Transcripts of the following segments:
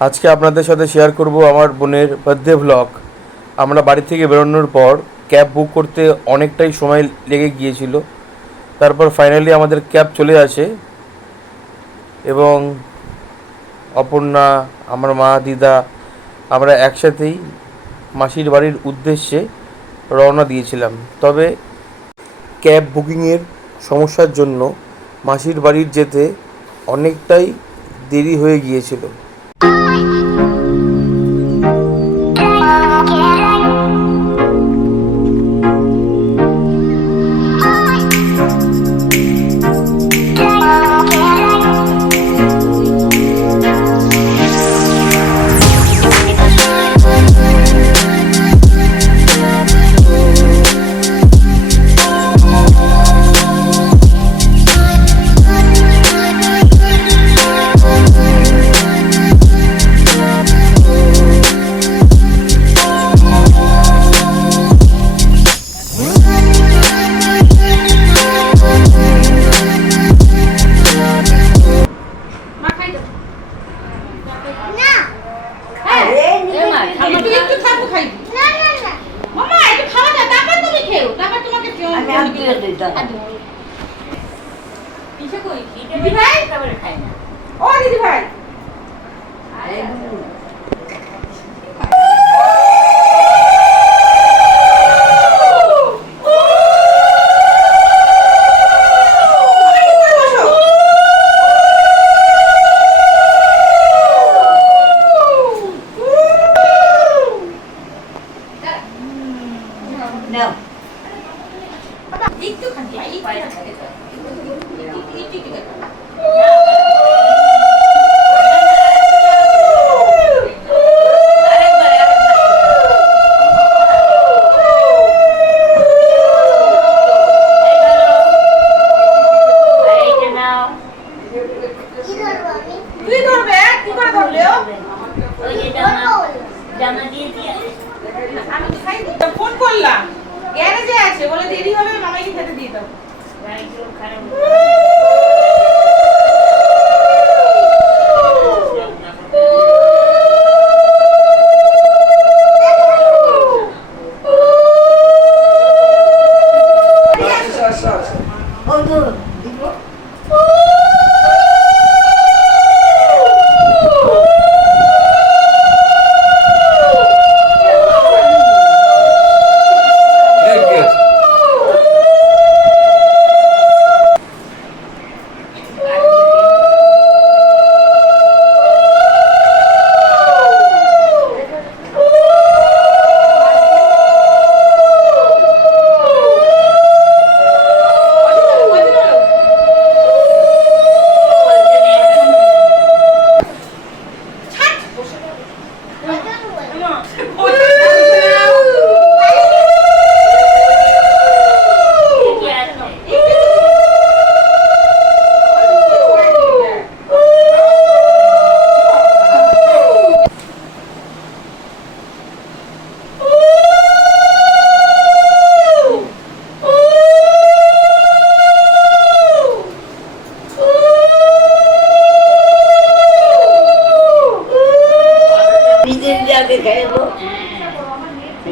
আজকে আপনাদের সাথে শেয়ার করব আমার বোনের বার্থডে ভ্লগ। আমরা বাড়ি থেকে বেরোনোর পর ক্যাব বুক করতে অনেকটাই সময় লেগে গিয়েছিল। তারপর ফাইনালি আমাদের ক্যাব চলে আসে এবং অপর্ণা, আমার মা, দিদা আমরা একসাথেই মাসির বাড়ির উদ্দেশ্যে রওনা দিয়েছিলাম। তবে ক্যাব বুকিংয়ের সমস্যার জন্য মাসির বাড়ির যেতে অনেকটাই দেরি হয়ে গিয়েছিল। ফোন করলাম, গ্যারেজে আছে বলে দেরি হবে, মামাকে খেতে দিয়ে দাও।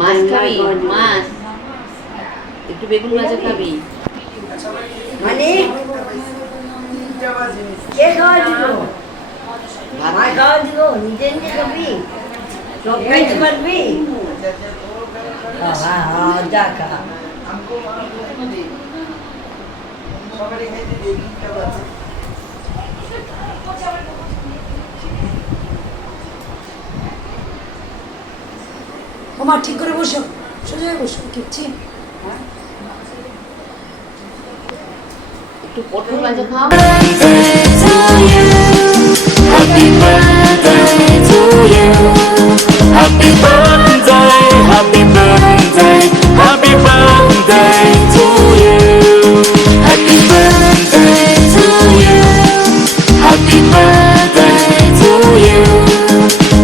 মাছ খাবি? মাছ একটু বেগুন ভাজা খাবি? মানে কে খাওয়া দিল? ভাত খাওয়া দিল? নিজে নিজে খাবি? সব খাইতে পারবি? যা খা। ওমা ঠিক করে বসো, সোজা বসো, কিচ্ছি একটু পটল ভাজা খাও। Happy birthday to you. Happy birthday, happy birthday, happy birthday to you. Happy birthday to you. Happy birthday to you.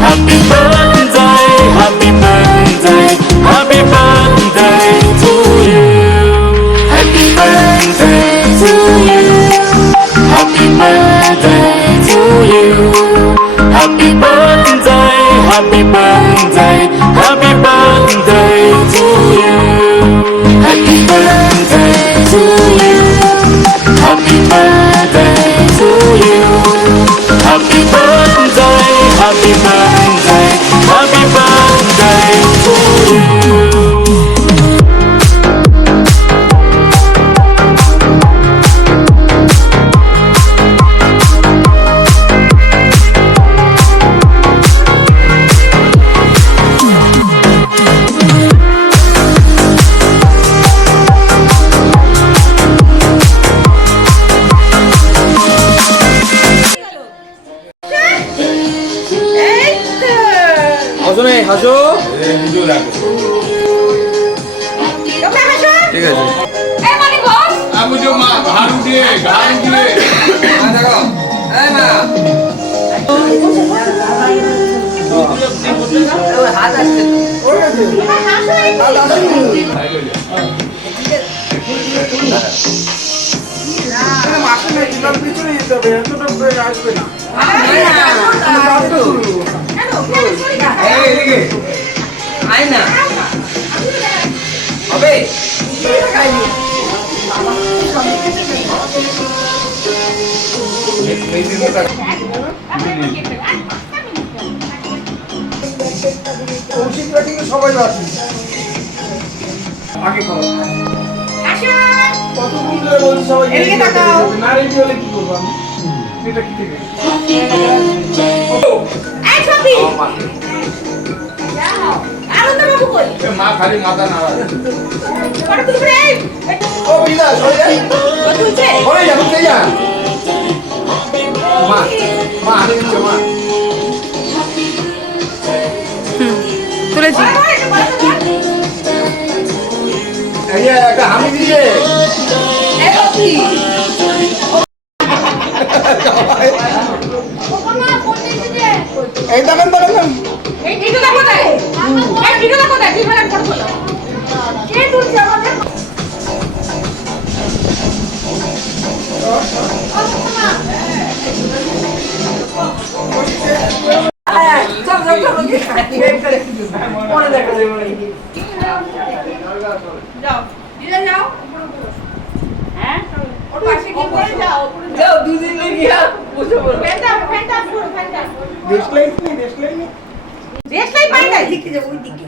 Happy birthday, happy birthday, happy birthday to you. Happy birthday to you. Happy birthday to you. Happy birthday. happy birthday, happy birthday to you. এই তো। হাসো নেই হাসো। তোমরা হাসো। ঠিক আছে। এই মানিক বস। হাত আসছে তোমরা হাসো একটু। কেন? শরীর খারাপ? আয় না হবে সবাই আছে আগে খাও হাসো। কতক্ষণ ধরে বলছি সবাই এদিকে তাকাও। না রেডি হলে কি করবো আমি এটা কি থেকে এই ছবি। যাও। আনন্দবাবু কই? মা খালি মাথা নাড়া ফটো তুলবে এই। ও বিলা সরে যা ফটো তুলছে? সরে যা উঠে যা মা মা আরে দিচ্ছ মা তুলেছি। এই যে একটা হামি দিয়ে এই কপি। এই দেখেন দেখেন এই ভিডিওটা কোথায়? এই ভিডিওটা কোথায়? তুই ভালো ফটো তোলো। কে তুলছে আমাদের? মনে দেখা যাবে যাও। দিলে যাও। হ্যাঁ ওর পাশে গিয়ে পড়ে যাও। উপরে যাও। যাও দুদিন গিয়া বসে পড়ো ফ্যানটা ফ্যানটা পুরো ফ্যানটা। দেশলাই নেই দেশলাই নেই দেশলাই পাই নাই। দিকে যাবো ওই দিকে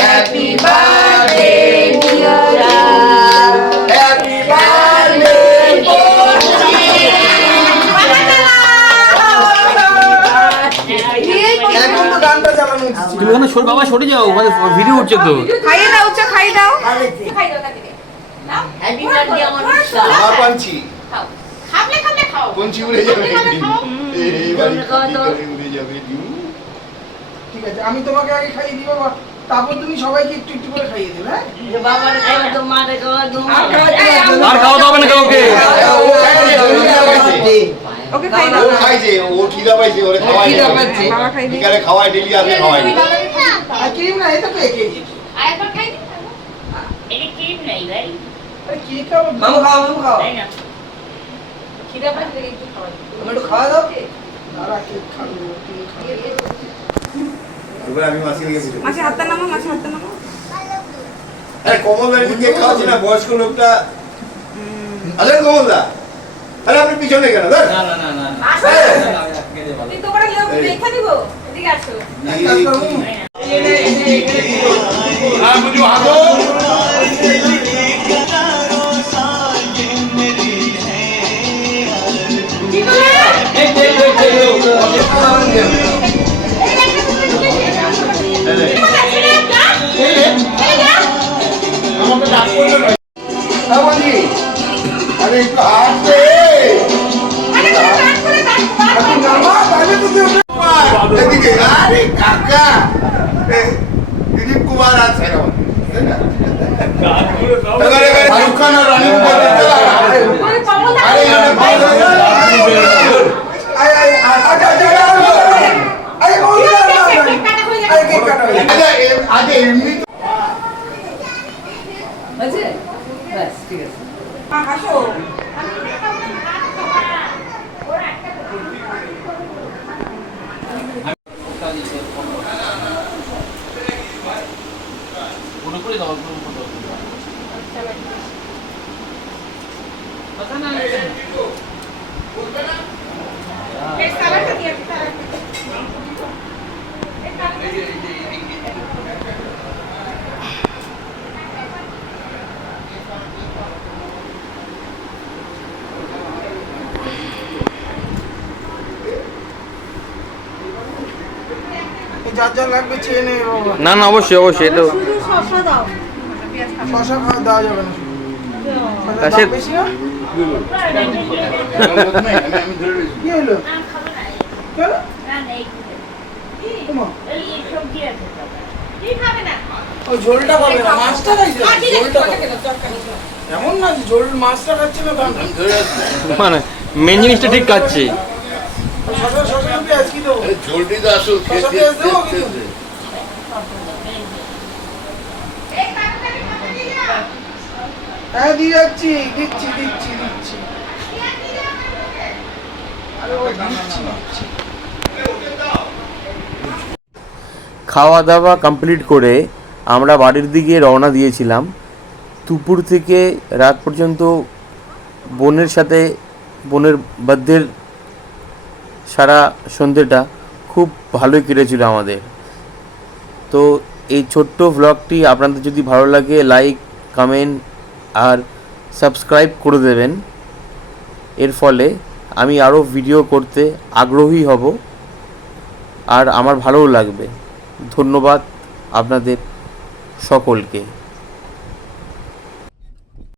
হ্যাপি বার্থডে হ্যাপি বার্থডে এখন তো গানটা চালানো উচিত ছিল। তুমি ওখানে সরে বাবা সরে যাও ওখানে ভিডিও উঠছে তো। খাইয়ে দাও চা খাইয়ে দাও। ভালোতে খাইয়ে দাও তাকে। নাও। হ্যাপি বার্থডে আমার পুরো বিশাল। সোনা। আমার পাঞ্চি খাও। খাবলে খাবলে খাও। পঞ্চি উড়ে যাবে খাবলে খাও। এই বাড়ি তোমরা খাও তো। উড়ে যাবে ঠিক আছে আমি তোমাকে আগে খাইয়ে দিই বাবা তারপর তুমি সবাইকে একটু একটু করে খাইয়ে দেবে হ্যাঁ যে বাবার খাওয়া তো মারে খাওয়া তো আর খাওয়া দাওয়া না কাউকে। ওকে খাইয়ে দাও। ও খাইছে ও খিদা পাইছে ওরে খাওয়াই খিদা পাচ্ছে। বাবা খাইয়ে দিই। বিকালে খাওয়াই ডেলি আপনি খাওয়াই আর ক্রিম না এটা তো এগিয়ে দিয়েছি আর একবার খাইয়ে দিই। এটা ক্রিম নাই ভাই আরে কি খাবো মামু খাও মামু খাও তাই না খিদা পাইছে একটু খাওয়াই। আমি একটু খাওয়া দাও দাঁড়া কে খাবো তুমি খাবে এবার আমি মাসি গিয়ে বুঝে মাসি হাতটা নামো মাসি হাতটা নামো। আরে কমল বাড়িতে কেক খাওয়াচ্ছে না বয়স্ক লোকটা আরে কমল দা আরে আপনি পিছনে কেন দাদা আসো। তুই তো বড় লোক দেখা দিব। এদিকে আসো। হ্যাঁ বুঝু হাতো কি বলে? আমাকে ডাক করলো না হ্যাঁ বন্ধি আরে একটু হাসবে নামা বাইরে তো এদিকে আরে কাকা দিলীপ কুমার আছে শাহরুখ খান আর রানী মুখার্জি আরে আগে এমনি আছে ব্যাস ঠিক আছে হাসো। যার যা লাগবে চেয়ে নেবে বাবা। না না অবশ্যই অবশ্যই এটা শুধু শসা দাও শশা খাওয়া দেওয়া যাবে না শুধু। শশার তা সে- দাম বেশি না? আমি ধরে রয়েছি কি হলো? না, খাবো না। কেন? না, না, এই ওমা, এই সবজি আছে তো। কি খাবে না ওই ঝোলটা পাবে না, মাছটা খাইছে। ঠিক আছে ঝোলটা তরকারি পাবে। দাও, তরকারি দাও। এমন না যে ঝোল মাছটা খাচ্ছে না তা না। আমি ধরে আসছি মানে মেন জিনিসটা ঠিক কাটছে। শশা পেঁয়াজ কি দেবো? ঝোলটি তো আসল শশা পেঁয়াজ দেবো কিন্তু? এই তরকারি খাবে দিয়ে যাও। হ্যাঁ দিয়ে যাচ্ছি, দিচ্ছি। আরে ও দিচ্ছি। খাওয়া দাওয়া কমপ্লিট করে আমরা বাড়ির দিকে রওনা দিয়েছিলাম। দুপুর থেকে রাত পর্যন্ত বোনের সাথে বোনের বার্থডের সারা সন্ধ্যেটা খুব ভালোই কেটেছিল আমাদের। তো এই ছোট্ট ভ্লগটি আপনাদের যদি ভালো লাগে লাইক কমেন্ট আর সাবস্ক্রাইব করে দেবেন। এর ফলে আমি আরও ভিডিও করতে আগ্রহী হব আর আমার ভালোও লাগবে। ধন্যবাদ আপনাদের সকলকে।